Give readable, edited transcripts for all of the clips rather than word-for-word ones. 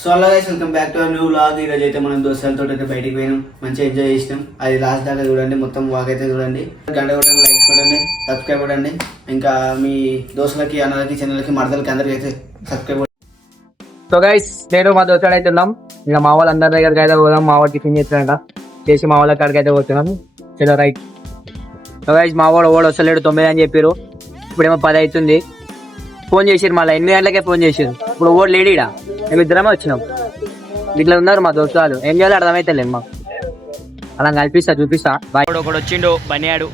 So అలా guys welcome back to our new vlog. ఈరోజు అయితే మనం దోస్తులతో అయితే బయటికి పోయినాం, మంచిగా ఎంజాయ్ చేసినాం. అది లాస్ట్ దాకా చూడండి, మొత్తం వ్లాగ్ అయితే చూడండి. గంట కొట్టండి, లైక్ కొట్టండి, సబ్స్క్రైబ్ కొట్టండి. ఇంకా మీ దోస్తులకి అన్నలకి ఛానల్కి మరదలకి అందరికీ అయితే సబ్స్క్రైబ్. సో గైస్ నేను మా దోస్తులు అయితే ఉన్నాం. ఇంకా మా వాళ్ళు అందరి దగ్గరికి అయితే పోదాం. మా వాడు టిఫిన్ చేస్తాడంట, చేసి మా వాళ్ళ కాడికి అయితే పోతున్నాం. చలో రైట్. సో గైస్ మా వాడు వస్తలేడు, 9 అని చెప్పారు. ఇప్పుడేమో 10 అవుతుంది. ఫోన్ చేసిరు, మళ్ళీ 8 గంటలకే ఫోన్ చేసిరు. ఇప్పుడు ఓడు లేడీడా, మేము ఇద్దరమే వచ్చినాం. ఇట్లా ఉన్నారు మా దోస్తులు, ఏం చేయాలో అర్థమైతే లేదు మాకు. అలా కల్పిస్తా, చూపిస్తా. ఒకడు వచ్చిండు బనియాడు.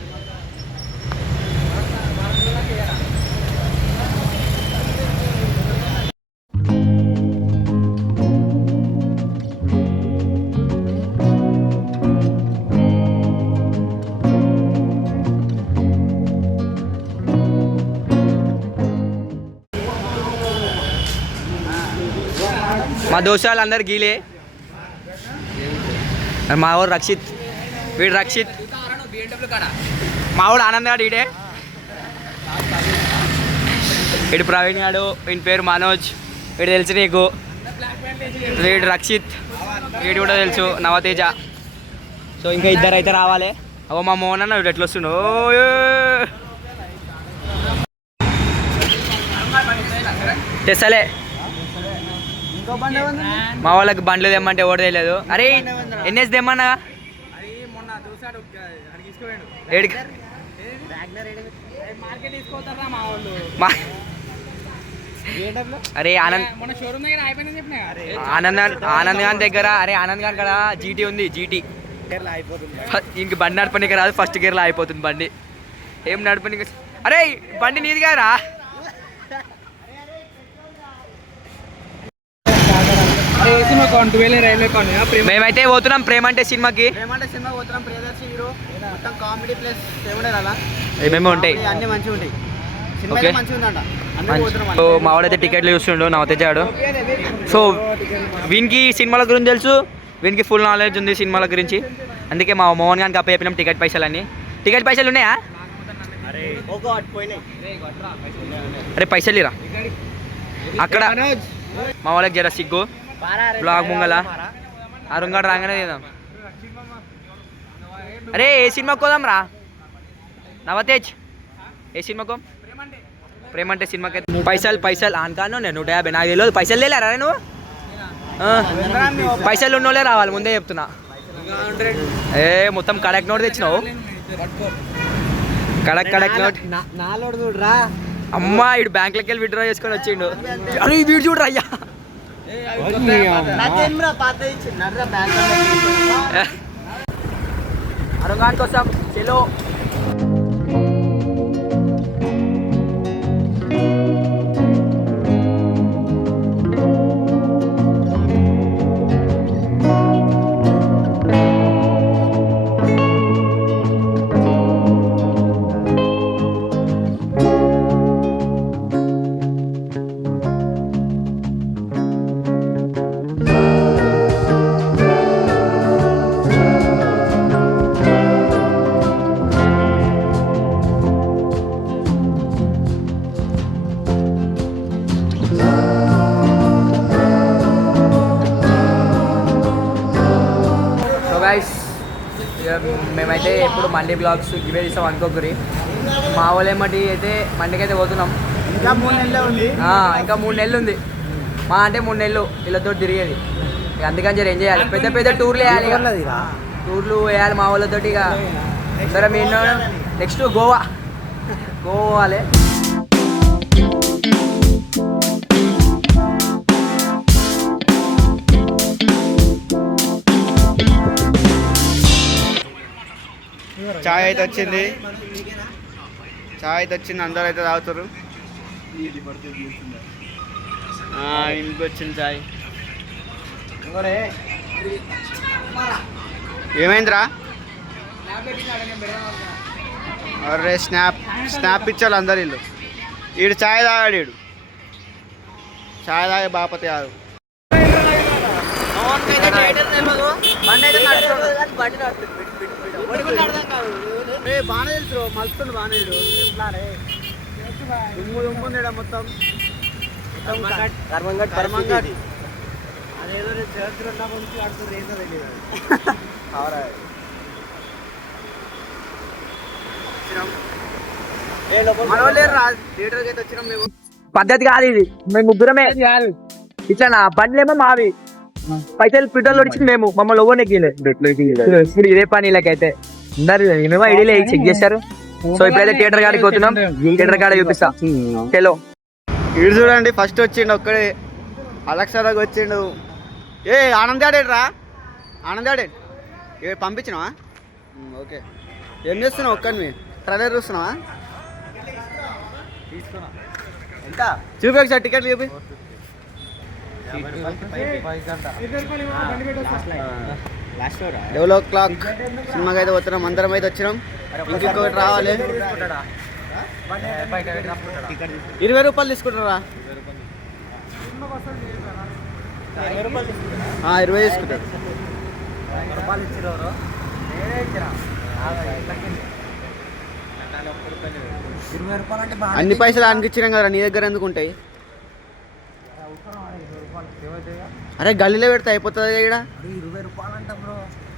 మా దోస్తులు అందరు గీలే. మా ఊరు రక్షిత్, వీడు రక్షిత్. మా ఊడు ఆనంద్ గాడు, ఈడే. వీడు ప్రవీణ్ గాడు, వీడి పేరు మనోజ్, వీడు తెలుసు నీకు. వీడు రక్షిత్, వీడు కూడా తెలుసు, నవతేజ. సో ఇంకా ఇద్దరు అయితే రావాలి. అవ మా మోహన్ అన్న వీడు ఎట్లా వస్తుండు. తెస్తలే మా వాళ్ళకి బండ్లు తెమ్మంటే ఎవరు తెలియదు. అరే ఎన్ఎస్ తెమ్మన్నా, అరే ఆనంద్ గారి దగ్గర, అరే ఆనంద్ గారి కదా జీటీ ఉంది. జీటీ ఇంక బండి నడపనికి రాదు, ఫస్ట్ గేర్లో అయిపోతుంది బండి. ఏం నడపనికి. అరే బండి నీది కారా. మేమైతే పోతున్నాం ప్రేమంటే సినిమాకి. ఏమేమో ఉంటాయి, అన్ని మంచిగా ఉంటాయి. ఓకే. సో మా వాడైతే టికెట్లు చూస్తుండు, నవతేజాడు. సో వీనికి సినిమాల గురించి తెలుసు, వీనికి ఫుల్ నాలెడ్జ్ ఉంది సినిమాల గురించి. అందుకే మా మోహన్ గారికి అప్ప చెప్పినాం టికెట్ పైసలన్నీ. టికెట్ పైసలు ఉన్నాయా? అరే పైసలు ఇరా. అక్కడ మా వాళ్ళకి జర సిగ్గు, బ్లాగ్ ముంగల అరుంగాడు రాగానే చేద్దాం. అరే ఏ సినిమాకి పోదాం రా నవతేజ్, ఏ సినిమాకు? ప్రేమంటే సినిమాకి. పైసలు ఆనకాను నేను 150. నాకు తెలియదు, పైసలు లేరా నువ్వు? పైసలు ఉన్నోళ్ళే రావాలి, ముందే చెప్తున్నా. ఏ మొత్తం కడక్ నోట్ తెచ్చినావు, కడక్ నోట్. అమ్మా ఇటు బ్యాంక్లోకి వెళ్ళి విత్డ్రా చేసుకొని వచ్చిండు. అరే ఈ వీడు చూడరా అయ్యా. అరుంగాన్ కోసం చెలో. మేమైతే ఎప్పుడు మండే బ్లాగ్స్ ఇవే తీస్తాం అనుకోకరి. మా వాళ్ళు ఏమటి అయితే మండేకి అయితే పోతున్నాం. ఇంకా 3 నెలలు ఉంది. మా అంటే 3 నెలలు వీళ్ళతో తిరిగేది. అందుకని జర ఏం చేయాలి, పెద్ద టూర్లు వేయాలి. టూర్లు వేయాలి మా వాళ్ళతోటి. ఇక సరే మీ నెక్స్ట్ గోవా పోవాలి. చాయ్ అయితే వచ్చింది, అందరూ అయితే తాగుతారు. ఇంటికి వచ్చింది చాయ్. ఏమైందిరా? అరే స్నాప్ ఇచ్చారు అందరు వీళ్ళు. వీడు చాయ్ తాగాడు, చాయ్ తాగే బాపతి కాదు. బాగానే తెలుసు, మలుస్తుంది బాగానే. దుమ్ము దుమ్ముంది మొత్తం. కర్మంగట్ థియేటర్కి అయితే వచ్చినాం మేము. పద్ధతి కాదు ఇది, మేము ముగ్గురమే ఇట్లా నా బండ్లేమో మావి, పైసలు పెట్రోల్ వచ్చింది మేము, మమ్మల్ని ఎవరు ఇప్పుడు ఇదే పని వీళ్ళకైతే అందరు ఏమేమో ఐడియాలో చెక్ చేశారు. సో ఇప్పుడైతే థియేటర్ కాడికి పోతున్నాం, థియేటర్ కాడ చూపిస్తా. హలో ఇడు చూడండి, ఫస్ట్ వచ్చిండు ఒక్కడే, అలక్షరాగా వచ్చిండు. ఏ ఆనందాడేడు రా, ఆనందాడే ఏ పంపించినావా? ఓకే, ఏం చేస్తున్నావు? ఒక్కని ట్రైలర్ చూస్తున్నావా? ఎంత చూపి ఒకసారి టికెట్లు చూపి. డెవలప్ క్లాక్ సినిమాకి అయితే వచ్చినాం, అందరం అయితే వచ్చినాం. ఇంకొకటి రావాలి. 20 రూపాయలు తీసుకుంటారా? 20 తీసుకుంటారు. అన్ని పైసలు అనిపించినాం కదా, నీ దగ్గర ఎందుకు ఉంటాయి? అరే గల్లీలో పెడితే అయిపోతుంది ఇక్కడ.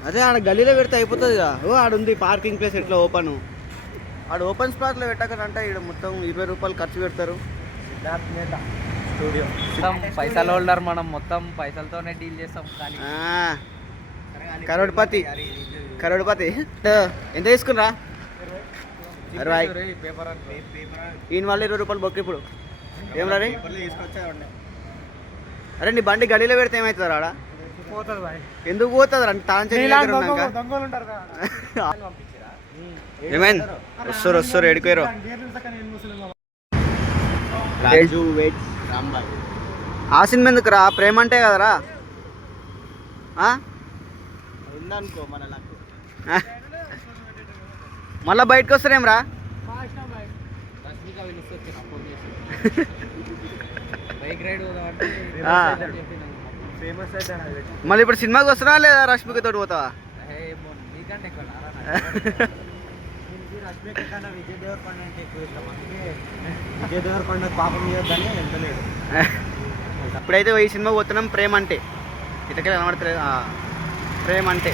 అదే ఆడ గల్లీలో పెడితే అయిపోతుంది కదా. ఓ ఆడుంది పార్కింగ్ ప్లేస్, ఎట్లా ఓపెన్, ఆడ ఓపెన్ స్పాట్లో పెట్టకంటే ఇక్కడ మొత్తం 20 రూపాయలు ఖర్చు పెడతారు. స్టూడియో పైసలు హోల్డర్, మనం మొత్తం పైసలతోనే డీల్ చేస్తాం. కరోడ్పతి ఎంత తీసుకున్నా? 20. ఈయన వాళ్ళు 20 రూపాయలు బొక్క. ఇప్పుడు ఏం రాని? అరే నీ బండి గడిలో పెడితే ఏమవుతుంది ఆడ? ఎందుకు పోతుంది రా? ఏమైంది? వస్తారు ఎడిపోయారు. ఆ సినిమా ఎందుకు రా? ప్రేమ అంటే కదరా. మళ్ళా బయటకు వస్తారేం రా? మళ్ళీ ఇప్పుడు సినిమాకి వస్తున్నా లేదా రష్మిక తోటి పోతావా? ఇప్పుడైతే ఈ సినిమాకి పోతున్నాం. ప్రేమ అంటే ఇటకే కనబడతలేదు. ప్రేమ అంటే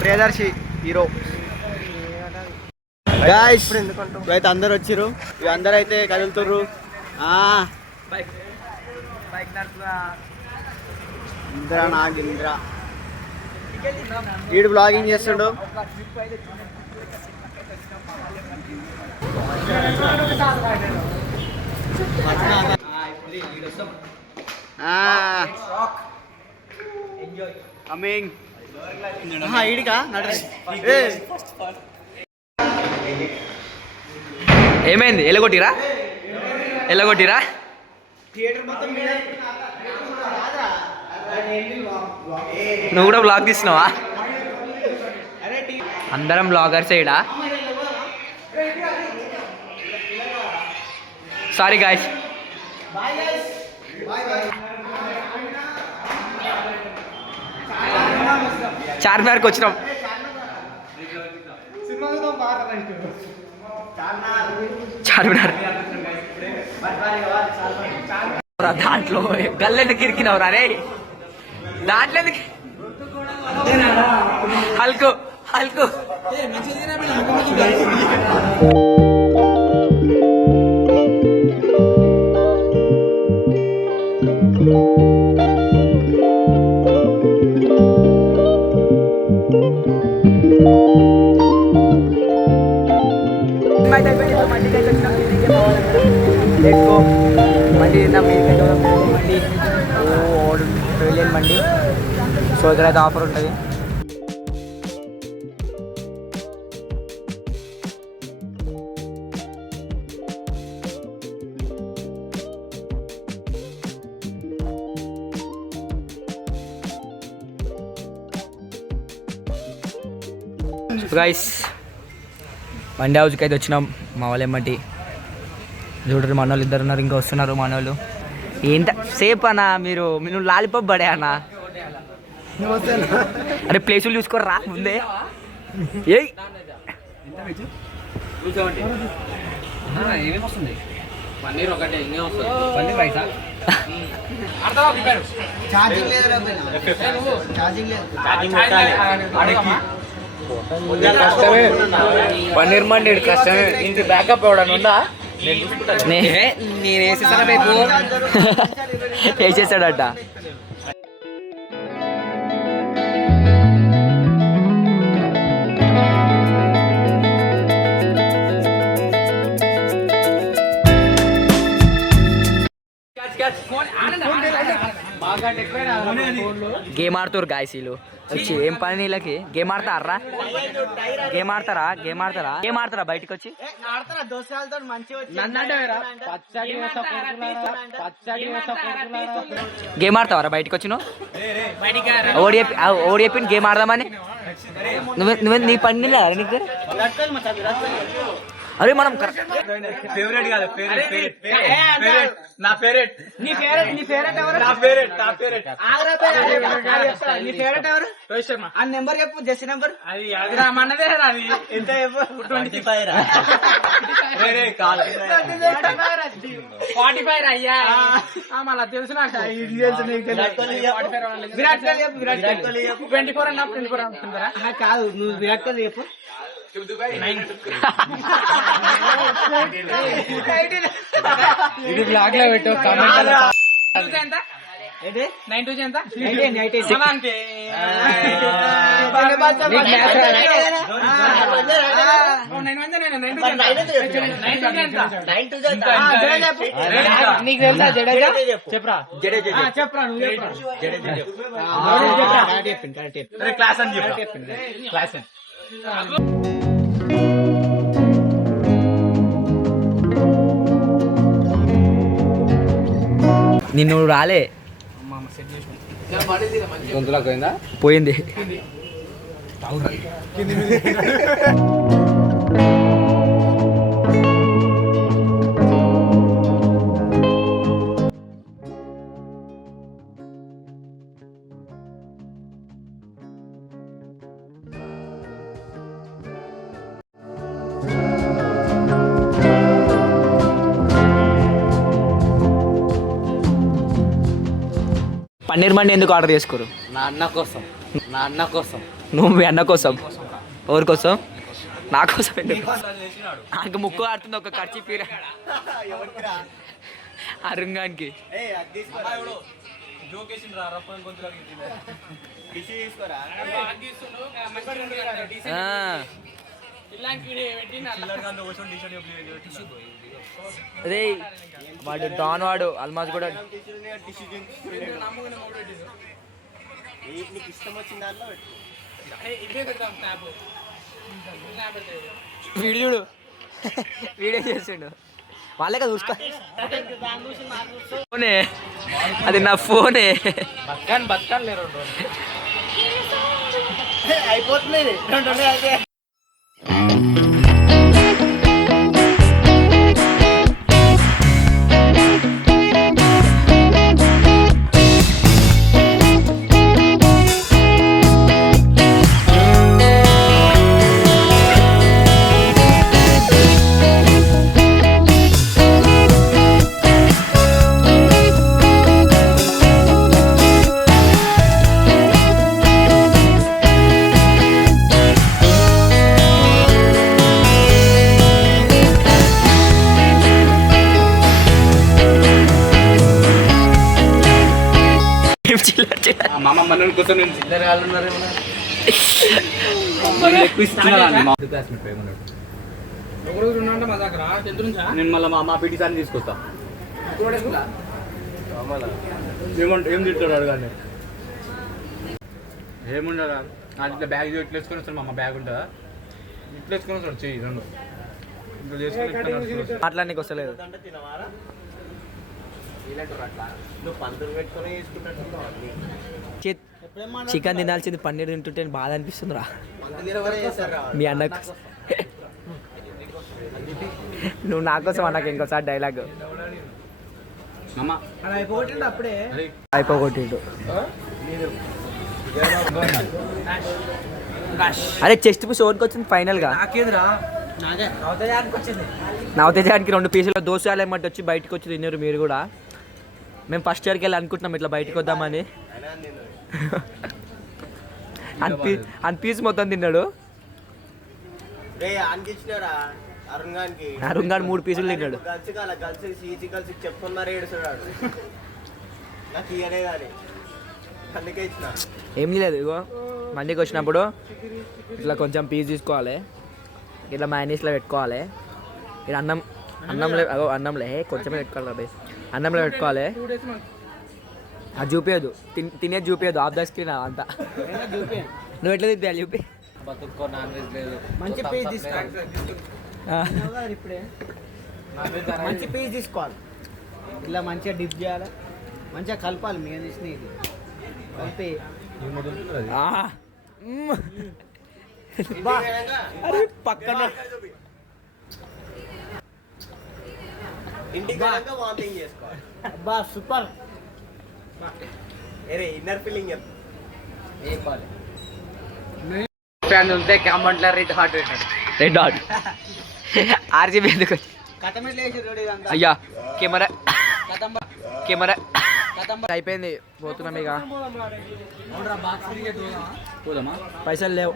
ప్రియదర్శి హీరో. గాయ్స్ ఇప్పుడైతే అందరు వచ్చిర్రు, అందరు అయితే కదులుతుర్రు. ఇంద్ర నాగింద్ర వీడు బ్లాగింగ్ చేస్తుండు. కమింగ్ ఈడికా ఏమైంది? ఎల్లగొట్టిరా? నువ్వు కూడా బ్లాగ్ తీసినావా? అందరం బ్లాగర్స్ ఈడ. Sorry guys. చార్మినార్కి వచ్చినాం. చార్మినార్ దాంట్లో గల్లెంట కిరికినవరా రే? దాంట్లో హల్కు మండి. సో ఇక్కడైతే ఆఫర్ ఉంటుంది. గైస్ మండి హౌస్కి అయితే వచ్చినాం. మా వాళ్ళు ఏమంటి చూడరు, మన వాళ్ళు ఇద్దరు ఉన్నారు, ఇంకా వస్తున్నారు మన వాళ్ళు. ఏంట సేపు అన్నా మీరు లాలిపాప్ పడే అన్నా. అరే ప్లేసులు చూసుకోరా ముందే. ఏయ్ ఏమేమి వస్తుంది? పన్నీర్ ఒకటే, ఇంకేం వస్తుంది? పన్నీర్ రైసా? ఛార్జింగ్ లేదు ఛార్జింగ్ లేదు కష్టమే పన్నీర్ మండి కష్టమే ఇంటి బ్యాకప్ ఎవడన్నా ఉందా నేను వేసేసాను రేపు వేసేసాడట గేమ్ ఆడుతారు గాయసీలు వచ్చి ఏం పని నీళ్ళకి గేమ్ ఆడతారా గేమ్ ఆడతారా గేమ్ ఆడతారా గేమ్ ఆడతారా బయటకు వచ్చి గేమ్ ఆడతావరా బయటకు వచ్చి ఓడి చెప్పి గేమ్ ఆడదామని నువ్వే నీ పని లేదా నీకు అరే మనం ఫేవరెట్ కాదు నా ఫేవరెట్ నీ ఫేవరెట్ నీ ఫేవరెట్ ఎవరు నా ఫేవరెట్ నా ఫేవరెట్ నీ ఫేవరెట్ ఎవరు రోహిత్ శర్మ ఆ నెంబర్ చెప్పు జెర్సీ నెంబర్ అది మనదే అది ఎంత చెప్పు 25 రా వేరే కాదు 45 అయ్యా మళ్ళా తెలుసు నాకు ఇది తెలుసు నీకు విరాట్ కోహ్లీ చెప్పు విరాట్ కోహ్లీ చెప్పు 24 అన్నా 24 అనుకుంటారా కాదు నువ్వు విరాట్ కోహ్లీ చెప్పు ఇది బ్లాగ్ లో పెట్టు కామెంట్ నీకు తెలుసా జడేజా చెప్పరా చెప్పరా నువ్వు చెప్పరా క్లాస్ అని చెప్పు క్లాస్ అని నిన్ను రాలే గొంతులకు పోయిందా పోయింది పన్నీర్ మండి ఎందుకు ఆర్డర్ చేసుకోరు నా అన్న కోసం నువ్వు మీ అన్న కోసం ఎవరి కోసం నా కోసం ఆయనకు ముక్కు ఆడుతుంది ఒక ఖర్చు పీర అరుంగానికి అదే వాడు డాన్ వాడు అల్మాజ్ కూడా వీడియో చూడు వీడియో చేసిండు వాళ్ళే కదా చూసుకో ఫోనే అది నా ఫోనే బతకాను లేరు అయిపోతుంది మామ మన కోసం నేను చిల్లర వాళ్ళు ఎక్కువ ఇస్తున్నాను నేను మళ్ళీ మా పీటీ సార్ని తీసుకొస్తా ఏం తింటాడు అడగానే ఏముండరా అది ఇట్లా బ్యాగ్ ఇట్లా వేసుకొని వస్తాడు మా బ్యాగ్ ఉంటుందా ఇట్లా వేసుకొని వస్తాడు చెయ్యి రెండు ఇట్లా చేసుకొని మాట్లాడడానికి వస్తలేదు చికెన్ తినాల్సింది పన్నీర్ తింటుంటే బాధ అనిపిస్తుందిరా మీ అన్న నువ్వు నా కోసం అన్నాక ఇంకోసారి డైలాగ్ అయిపోగొట్టిండు అరే చెస్ట్ పీస్ ఓన్కి వచ్చింది ఫైనల్ గా నవతేజానికి 2 పీసుల దోశ ఏమంటే వచ్చి బయటకు వచ్చి తిన్నారు మీరు కూడా మేము ఫస్ట్ ఇయర్కి వెళ్ళి అనుకుంటున్నాం ఇట్లా బయటకు వద్దామని. అని పీస్ మొత్తం తిన్నాడు. అరుణ్ గారు 3 పీసులు తిన్నాడు. ఏం లేదు, ఇగో మందికి వచ్చినప్పుడు ఇట్లా కొంచెం పీస్ తీసుకోవాలి, ఇట్లా మైనీస్లో పెట్టుకోవాలి. ఇది అన్నంలో కొంచెమే పెట్టుకోవాలి, అన్నంలో పెట్టుకోవాలి. అది చూపించదు, తినేది చూపించదు, ఆఫ్ ద స్క్రీన్ అంతా. నువ్వు ఎట్లా తిప్పాలి చూపి. మంచి పీస్ తీసుకోవాలి, మంచి పీస్ తీసుకోవాలి, ఇలా మంచిగా డిప్ చేయాలి, మంచిగా కలపాలి. మేము తీసిన ఇది కలిపి పక్కన బా సూపర్. ఇన్నర్ ఫీలింగ్ ఫ్యాన్ ఉంటే కామెంట్లో రెడ్ హార్ట్ ఆర్జీబీ ఎందుకు అయ్యా. కెమెరా అయిపోయింది, పోతున్నాం ఇక. పైసలు లేవు.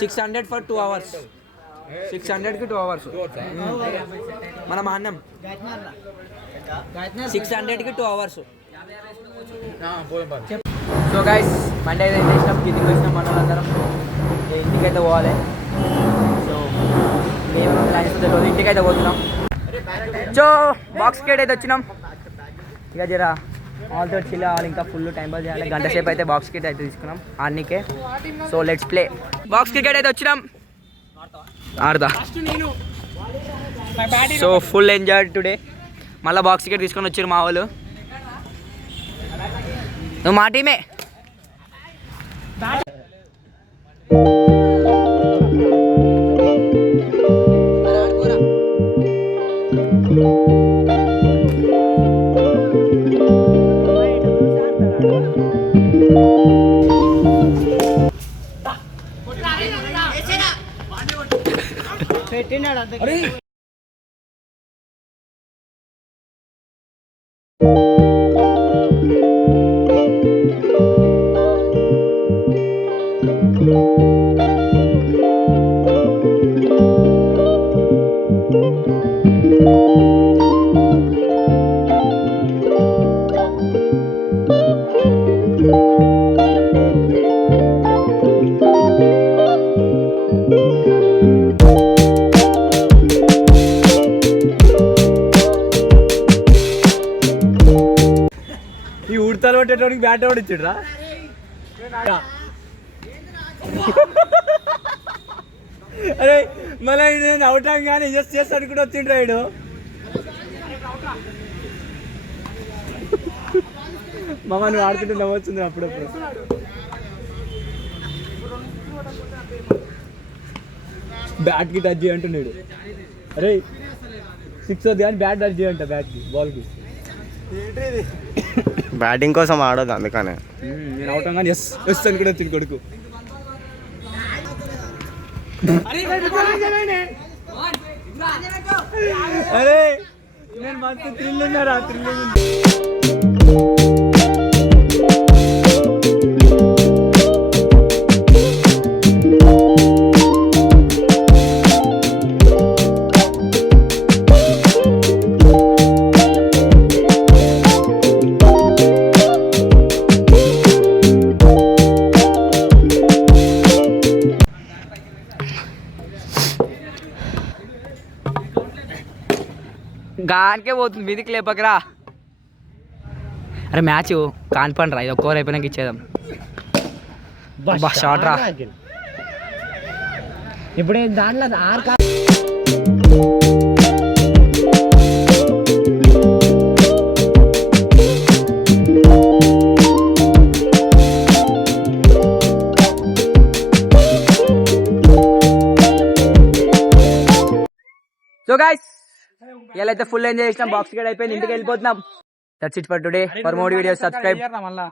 600 for 2 hours. 600కి 2 hours. మనం అన్నం 600కి 2 hours. సో గైస్ మండే అయితే చేసినాం, కిందికి వచ్చినాం మనలందరం. ఇంటికైతే పోవాలి. సో మేము తెలియదు, ఇంటికైతే పోతున్నాం. సో బాక్స్ గేట్ అయితే వచ్చినాం. ఇక జర వాళ్ళతో చిల్ అవ్వాలి, ఇంకా ఫుల్ టైం పాస్ చేయాలి. గంట సేపు అయితే బాక్స్ క్రికెట్ అయితే తీసుకున్నాం ఆడనీకే. So let's play box cricket అయితే వచ్చినాం, ఆడదా. So full enjoy today. మళ్ళీ బాక్స్ క్రికెట్ తీసుకొని వచ్చారు మా వాళ్ళు. నువ్వు మా టీమే. పెట్టినాడు అంతే. ఈ ఉడతలు పట్టేటోనికి బ్యాట్ కూడా ఇచ్చిండ్రా. అరే మళ్ళీ నేను అవుట్ కానీ జస్ట్ చేస్తాను కూడా వచ్చిండ్రా ఇడు. మామ నువ్వు ఆడుతుంటే నవ్వొచ్చింది అప్పుడప్పుడు. బ్యాట్కి టచ్ చేయంటున్నాడు. అరే 6 వద్దు కానీ బ్యాట్ టచ్ చేయంట, బ్యాట్కి బాల్కి. బ్యాటింగ్ కోసం ఆడదు అందుకనే. నేను అవుట్ కానీ ఎస్ ఎస్ అని కూడా వచ్చింది కొడుకు. అరే నేను మస్తు థ్రిల్ ఉన్నారా, థ్రిల్. గానికే పోతుంది, మీదికి లేపకరా. అరే మ్యాచ్ కాన్పండి రా, ఇది ఒక్క ఓవర్ అయిపోయినాక ఇచ్చేద్దాం. షార్ట్ రా. ఇప్పుడు దాంట్లో సో గైస్ ఇలా అయితే ఫుల్ ఎంజాయ్ చేసినాం, బాక్స్ గేట్ అయిపోయింది, ఇంటికి వెళ్ళిపోతున్నాం. That's it for today. For more videos subscribe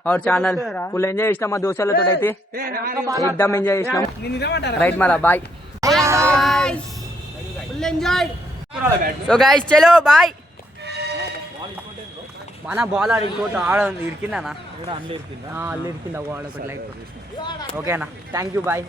our channel. Full enjoy చేసినాం మా దోస్తులతో అయితే, ఎక్దమ్ ఎంజాయ్ చేసినాం. రైట్ మళ్ళా బాయ్. సో గైస్ చలో బాయ్. అన్న బాల్ ఆడి ఇంకోటి ఆడ ఇరికిందన్నా అల్లు ఇరికిందా అల్లు ఇరికిందా బాల్ ఒకటి లైట్ ఓకేనా థ్యాంక్ యూ బాయ్